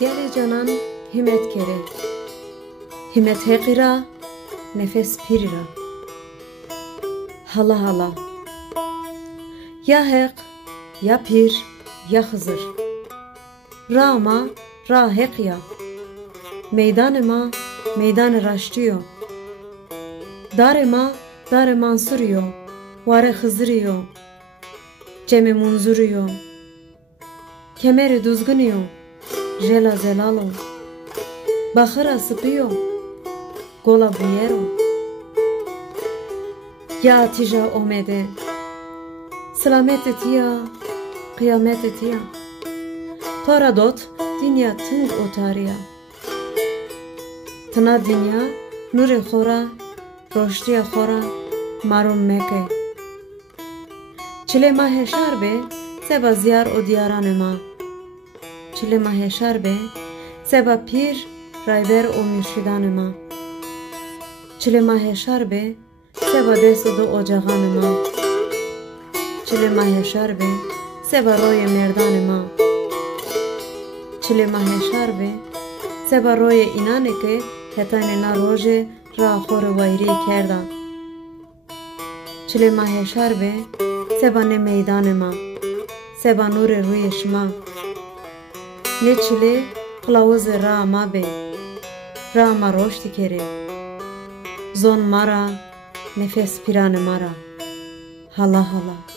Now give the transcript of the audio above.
Gele canan himet kere, himet heqira, nefes pirira. Hala hala, ya heq, ya pir, ya Hızır. Rama, ra heqya, meydanıma, meydanı raştiyo. Darıma, darı mansuriyo, vare Hızırıyor, cemi munzuriyo. Kemeri düzgünüyo, jela zelalo. Bakıra sıpıyor, gola buyero. Ya tija omede, selamet etiya, kıyamet etiya. Tora dot, dünya tınk otariya. Tına dünya, nuri khora, roştiya khora, marum meke. Çile maheşar be, seba ziyar o diyaranıma. Çile maheşar be, seba pir, rayber o mürşidanıma. Çile maheşar be, seba desodu ocağanıma. Çile maheşar be, seba roye merdanıma. Çile maheşar be, seba roye inaneke, hetane na roje, ra khore vayri kerda. Çile maheşar be, seba ne meydanıma. Seba nure ruye şma. Ne çile, kılavuz ra ma be. Ra ma roşti kere. Zon mara, nefes piranı mara. Hala hala.